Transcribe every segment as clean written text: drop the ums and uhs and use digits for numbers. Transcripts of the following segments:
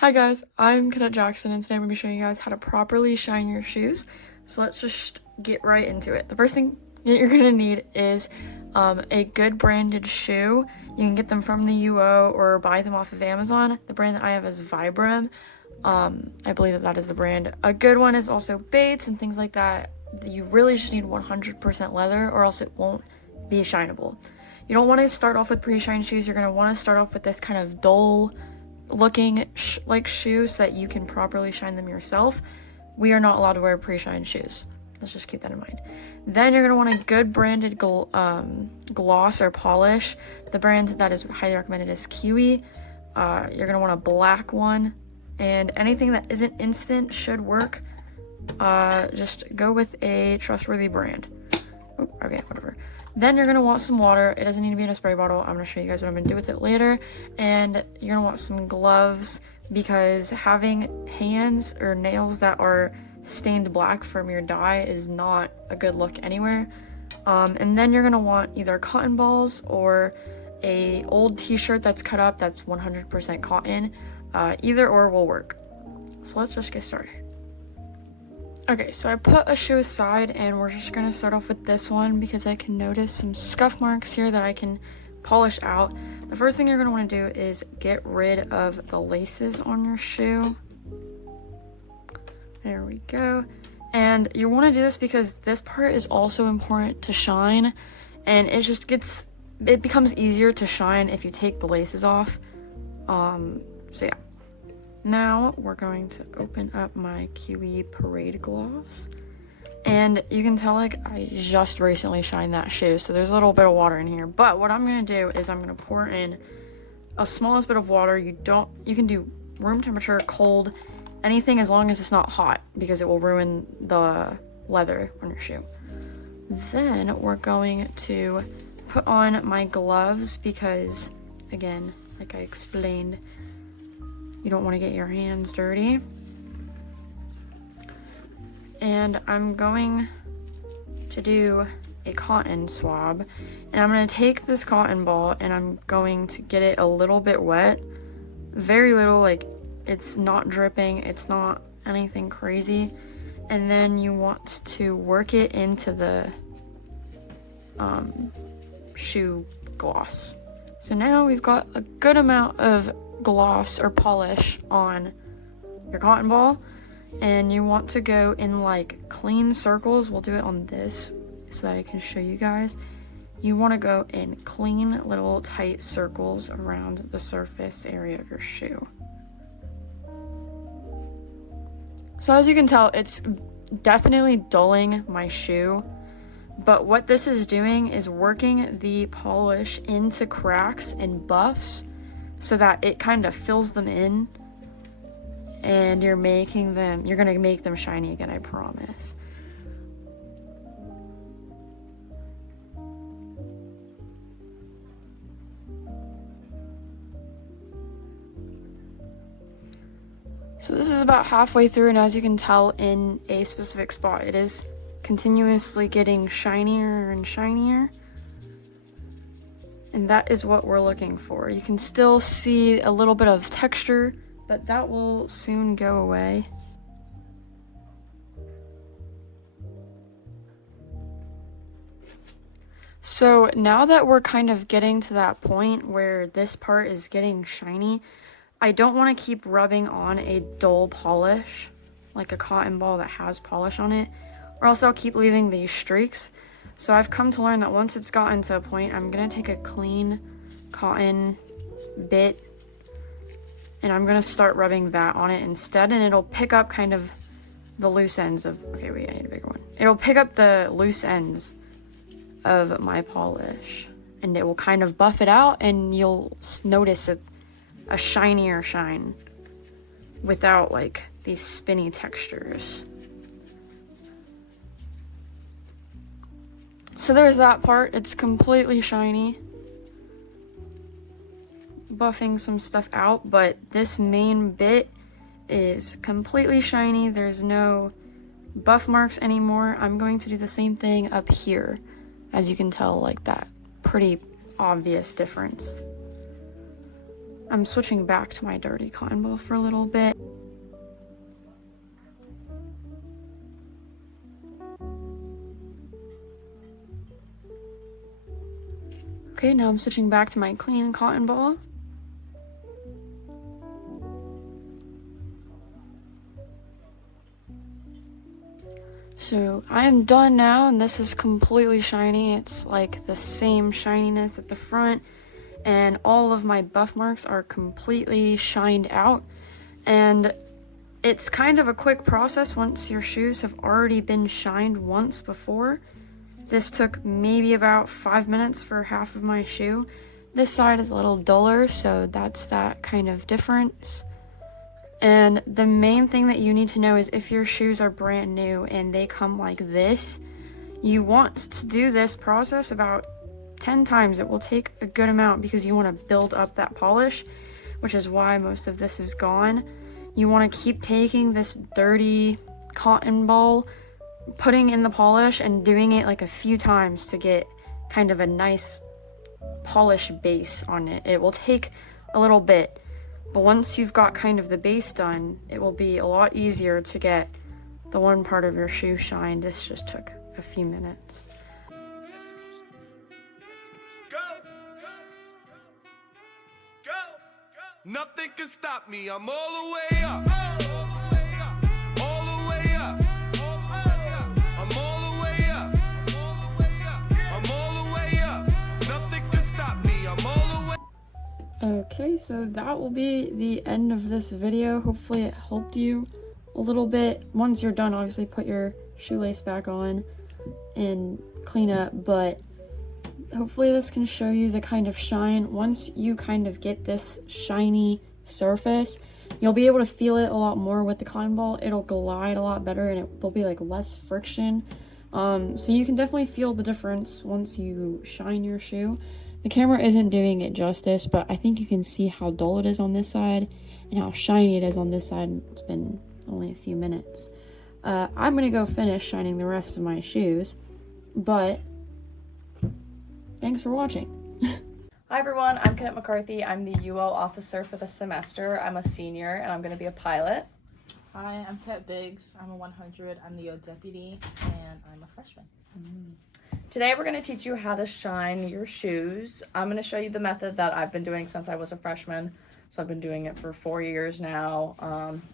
Hi guys, I'm Cadet Jackson and today I'm going to be showing you guys how to properly shine your shoes. So let's just get right into it. The first thing that you're going to need is a good branded shoe. You can get them from the UO or buy them off of Amazon. The brand that I have is Vibram. I believe that is the brand. A good one is also Bates and things like that. You really just need 100% leather or else it won't be shineable. You don't want to start off with pre-shined shoes. You're going to want to start off with this kind of dull looking like shoes so that you can properly shine them yourself. We are not allowed to wear pre-shined shoes. Let's just keep that in mind. Then you're going to want a good branded gloss or polish. The brand that is highly recommended is Kiwi. You're going to want a black one, and anything that isn't instant should work. Just go with a trustworthy brand. Oh, okay, whatever. Then you're gonna want some water. It doesn't need to be in a spray bottle. I'm gonna show you guys what I'm gonna do with it later. And you're gonna want some gloves because having hands or nails that are stained black from your dye is not a good look anywhere. And then you're gonna want either cotton balls or a old t-shirt that's cut up that's 100% cotton. Either or will work. So let's just get started. Okay, so I put a shoe aside and we're just gonna start off with this one because I can notice some scuff marks here that I can polish out. The first thing you're gonna wanna do is get rid of the laces on your shoe. There we go. And you wanna do this because this part is also important to shine, and it becomes easier to shine if you take the laces off. So yeah. Now we're going to open up my Kiwi Parade Gloss, and you can tell like I just recently shined that shoe, so there's a little bit of water in here. But what I'm gonna do is I'm gonna pour in a smallest bit of water. You can do room temperature, cold, anything as long as it's not hot, because it will ruin the leather on your shoe. Then we're going to put on my gloves because, again, like I explained, you don't want to get your hands dirty. And I'm going to do a cotton swab. And I'm going to take this cotton ball and I'm going to get it a little bit wet. Very little, like it's not dripping, it's not anything crazy. And then you want to work it into the shoe gloss. So now we've got a good amount of gloss or polish on your cotton ball, and you want to go in like clean circles. We'll do it on this so that I can show you guys. You want to go in clean little tight circles around the surface area of your shoe. So as you can tell, it's definitely dulling my shoe, but what this is doing is working the polish into cracks and buffs so that it kind of fills them in, and you're gonna make them shiny again, I promise. So this is about halfway through, and as you can tell in a specific spot, it is continuously getting shinier and shinier. And that is what we're looking for. You can still see a little bit of texture, but that will soon go away. So now that we're kind of getting to that point where this part is getting shiny, I don't want to keep rubbing on a dull polish, like a cotton ball that has polish on it, or else I'll keep leaving these streaks. So I've come to learn that once it's gotten to a point, I'm gonna take a clean cotton bit and I'm gonna start rubbing that on it instead, and it'll pick up kind of the loose ends of, okay, wait, I need a bigger one. It'll pick up the loose ends of my polish and it will kind of buff it out, and you'll notice a shinier shine without like these spinny textures. So there's that part, it's completely shiny. Buffing some stuff out, but this main bit is completely shiny. There's no buff marks anymore. I'm going to do the same thing up here. As you can tell, like that pretty obvious difference. I'm switching back to my dirty cotton ball for a little bit. Okay, now I'm switching back to my clean cotton ball. So I am done now, and this is completely shiny. It's like the same shininess at the front, and all of my buff marks are completely shined out. And it's kind of a quick process once your shoes have already been shined once before. This took maybe about 5 minutes for half of my shoe. This side is a little duller, so that's that kind of difference. And the main thing that you need to know is if your shoes are brand new and they come like this, you want to do this process about 10 times. It will take a good amount because you want to build up that polish, which is why most of this is gone. You want to keep taking this dirty cotton ball, putting in the polish and doing it like a few times to get kind of a nice polish base on it. It will take a little bit, but once you've got kind of the base done, it will be a lot easier to get the one part of your shoe shined. This just took a few minutes. Go, nothing can stop me. I'm all the way up. All the way up. I'm all the way up. I'm all the way up. Nothing can stop me. I'm all the way. Okay, so that will be the end of this video. Hopefully it helped you a little bit. Once you're done, obviously put your shoelace back on and clean up, but hopefully this can show you the kind of shine. Once you kind of get this shiny surface, you'll be able to feel it a lot more with the cotton ball. It'll glide a lot better, and there'll be like less friction. So you can definitely feel the difference once you shine your shoe. The camera isn't doing it justice, but I think you can see how dull it is on this side and how shiny it is on this side. It's been only a few minutes. I'm gonna go finish shining the rest of my shoes, but thanks for watching. Hi everyone, I'm Kenneth McCarthy. I'm the UO officer for the semester. I'm a senior and I'm going to be a pilot. Hi, I'm Kat Biggs. I'm a 100. I'm the UO deputy and I'm a freshman. Today we're going to teach you how to shine your shoes. I'm going to show you the method that I've been doing since I was a freshman. So I've been doing it for 4 years now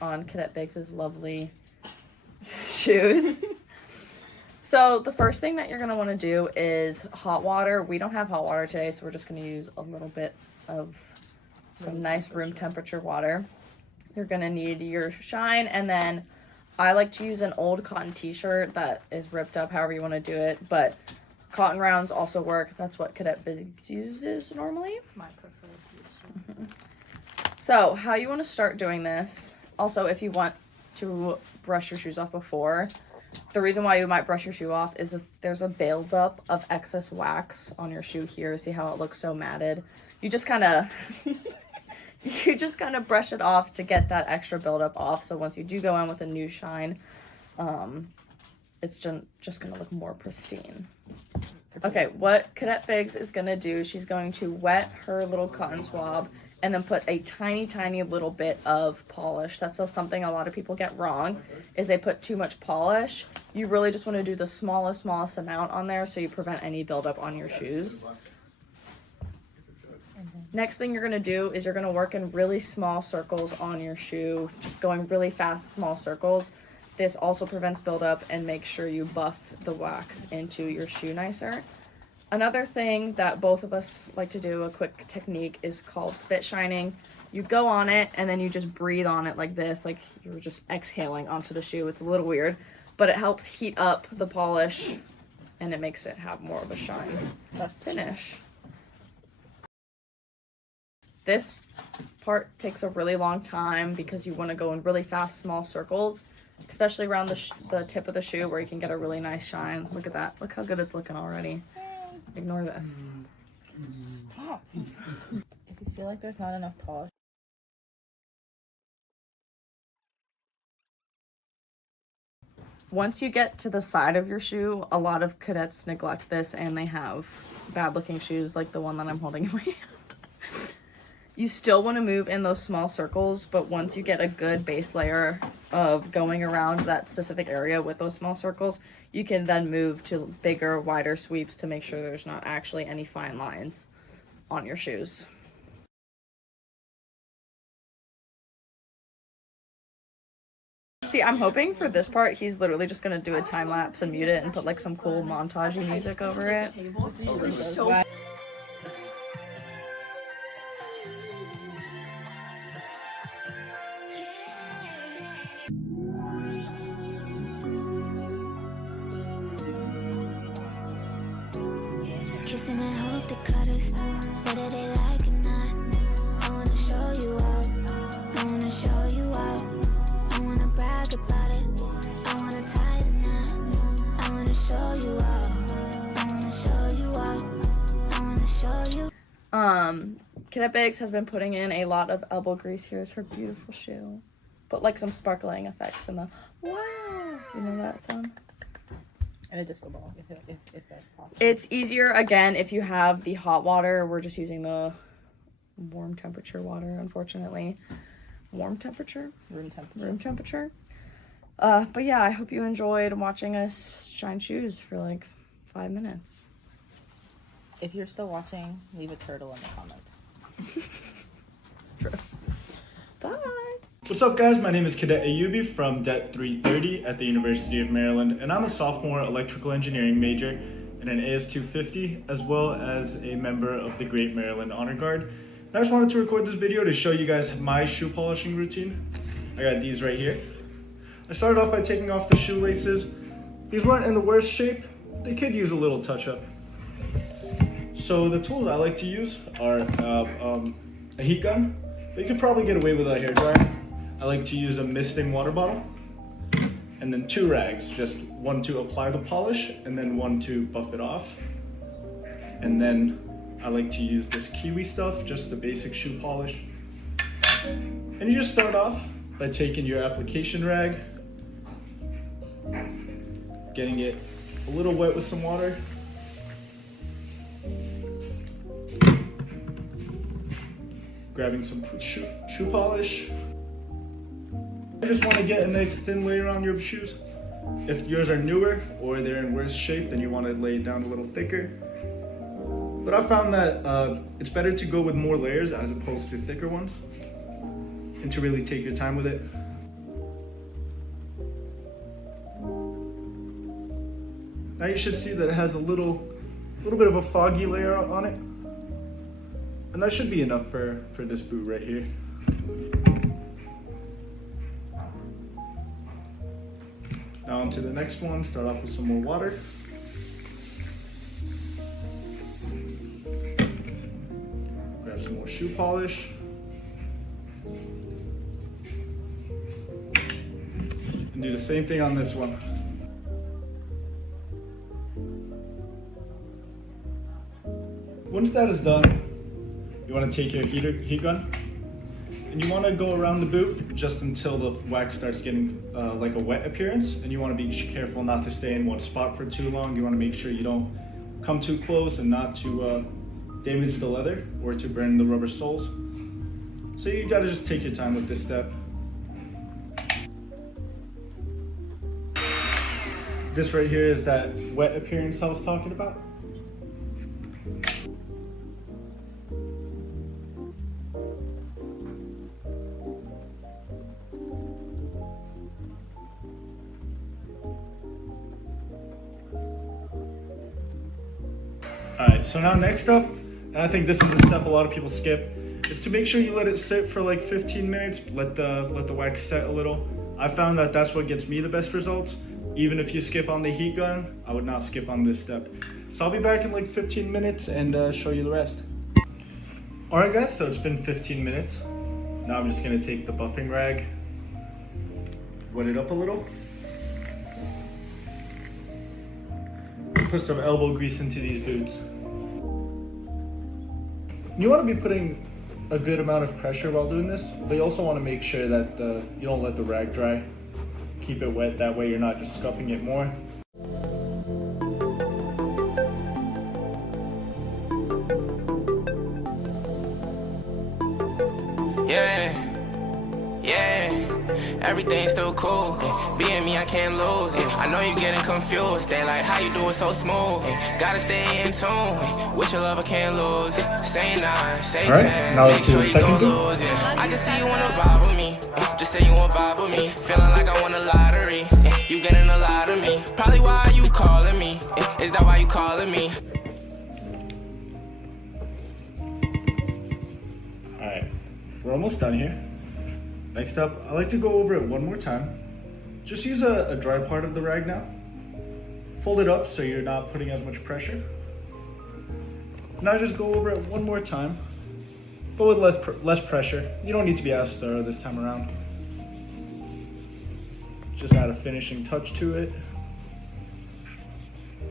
on Cadet Biggs's lovely shoes. So the first thing that you're going to want to do is hot water. We don't have hot water today, so we're just going to use a little bit of some nice room temperature water. You're going to need your shine, and then I like to use an old cotton t-shirt that is ripped up, however you want to do it, but cotton rounds also work. That's what Cadet Biggs uses normally. My preferred use. So how you want to start doing this, also if you want to brush your shoes off before, the reason why you might brush your shoe off is if there's a buildup of excess wax on your shoe here. See how it looks so matted? You just kind of brush it off to get that extra buildup off. So once you do go in with a new shine, it's just going to look more pristine. Okay, what Cadet Biggs is going to do, she's going to wet her little cotton swab and then put a tiny little bit of polish. That's still something a lot of people get wrong, is they put too much polish. You really just want to do the smallest amount on there so you prevent any buildup on your shoes. Next thing you're going to do is you're going to work in really small circles on your shoe, just going really fast, small circles. This also prevents buildup and makes sure you buff the wax into your shoe nicer. Another thing that both of us like to do, a quick technique, is called spit shining. You go on it and then you just breathe on it like this, like you were just exhaling onto the shoe. It's a little weird, but it helps heat up the polish and it makes it have more of a shine finish. This part takes a really long time because you want to go in really fast, small circles, especially around the tip of the shoe where you can get a really nice shine. Look at that. Look how good it's looking already. Ignore this. Stop. If you feel like there's not enough polish, once you get to the side of your shoe, a lot of cadets neglect this and they have bad looking shoes like the one that I'm holding in my hand. You still want to move in those small circles, but once you get a good base layer of going around that specific area with those small circles, you can then move to bigger, wider sweeps to make sure there's not actually any fine lines on your shoes. See, I'm hoping for this part, he's literally just gonna do a time lapse and mute it and put like some cool montage music over it. Kissing and hope they cut us, whether they like it or not. I wanna show you off, I wanna show you off. I wanna brag about it, I wanna tie the knot. I wanna show you off, I wanna show you off. I wanna show you. Cadet Bigs has been putting in a lot of elbow grease. Here's her beautiful shoe. Put like some sparkling effects in the wow. You know that sound? And a disco ball, if that's possible. It's easier again if you have the hot water. We're just using the warm temperature water, unfortunately. Warm temperature? Room temperature. Room temperature. But yeah, I hope you enjoyed watching us shine shoes for like 5 minutes. If you're still watching, leave a turtle in the comments. Bye. What's up, guys? My name is Cadet Ayubi from Det 330 at the University of Maryland, and I'm a sophomore electrical engineering major and an AS250, as well as a member of the Great Maryland Honor Guard. And I just wanted to record this video to show you guys my shoe polishing routine. I got these right here. I started off by taking off the shoelaces. These weren't in the worst shape. They could use a little touch-up. So the tools I like to use are a heat gun, but you could probably get away with a hairdryer. I like to use a misting water bottle, and then 2 rags, just one to apply the polish and then one to buff it off. And then I like to use this Kiwi stuff, just the basic shoe polish. And you just start off by taking your application rag, getting it a little wet with some water, grabbing some shoe polish. I just want to get a nice thin layer on your shoes. If yours are newer or they're in worse shape, then you want to lay it down a little thicker. But I found that it's better to go with more layers as opposed to thicker ones, and to really take your time with it. Now you should see that it has a little bit of a foggy layer on it. And that should be enough for this boot right here. Now on to the next one, start off with some more water. Grab some more shoe polish. And do the same thing on this one. Once that is done, you want to take your heat gun and you want to go around the boot just until the wax starts getting like a wet appearance, and you want to be careful not to stay in one spot for too long. You want to make sure you don't come too close and not to damage the leather or to burn the rubber soles. So you got to just take your time with this step. This right here is that wet appearance I was talking about. Alright, so now next up, and I think this is a step a lot of people skip, is to make sure you let it sit for like 15 minutes, let the wax set a little. I found that that's what gets me the best results. Even if you skip on the heat gun, I would not skip on this step. So I'll be back in like 15 minutes and show you the rest. Alright guys, so it's been 15 minutes. Now I'm just gonna take the buffing rag, wet it up a little. Put some elbow grease into these boots. You want to be putting a good amount of pressure while doing this, but you also want to make sure that you don't let the rag dry. Keep it wet, that way you're not just scuffing it more. everything's still cool. Being me, I can't lose. I know you're getting confused. They like how you do it so smooth. Gotta stay in tune. With your love, I can't lose. Say 9, say 10. Alright, now Make let's do sure the you second don't group. lose. I can see you wanna vibe with me. Just say you wanna vibe with me. Feeling like I won a lottery. You getting a lot of me. Probably why you calling me. Is that why you calling me? Alright, we're almost done here. Next up, I like to go over it one more time. Just use a dry part of the rag now. Fold it up so you're not putting as much pressure. Now just go over it one more time, but with less pressure. You don't need to be as thorough this time around. Just add a finishing touch to it.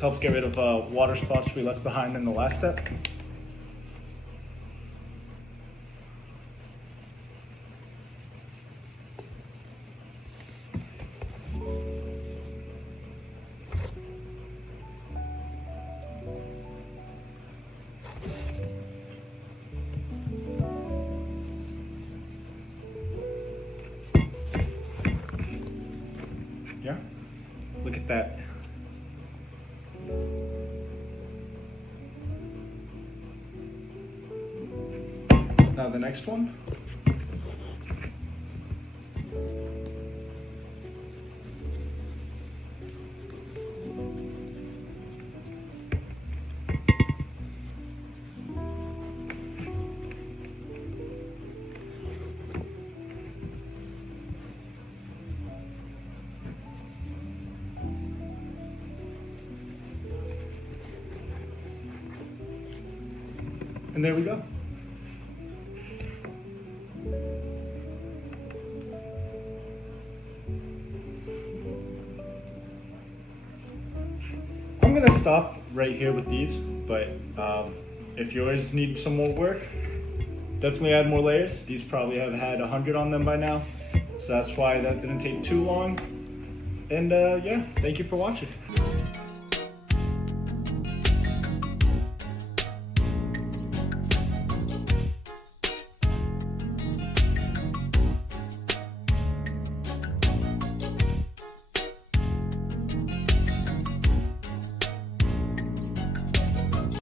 Helps get rid of water spots we left behind in the last step. Yeah, look at that. Now the next one. And there we go. I'm gonna stop right here with these, but if yours need some more work, definitely add more layers. These probably have had 100 on them by now, so that's why that didn't take too long. And yeah, thank you for watching.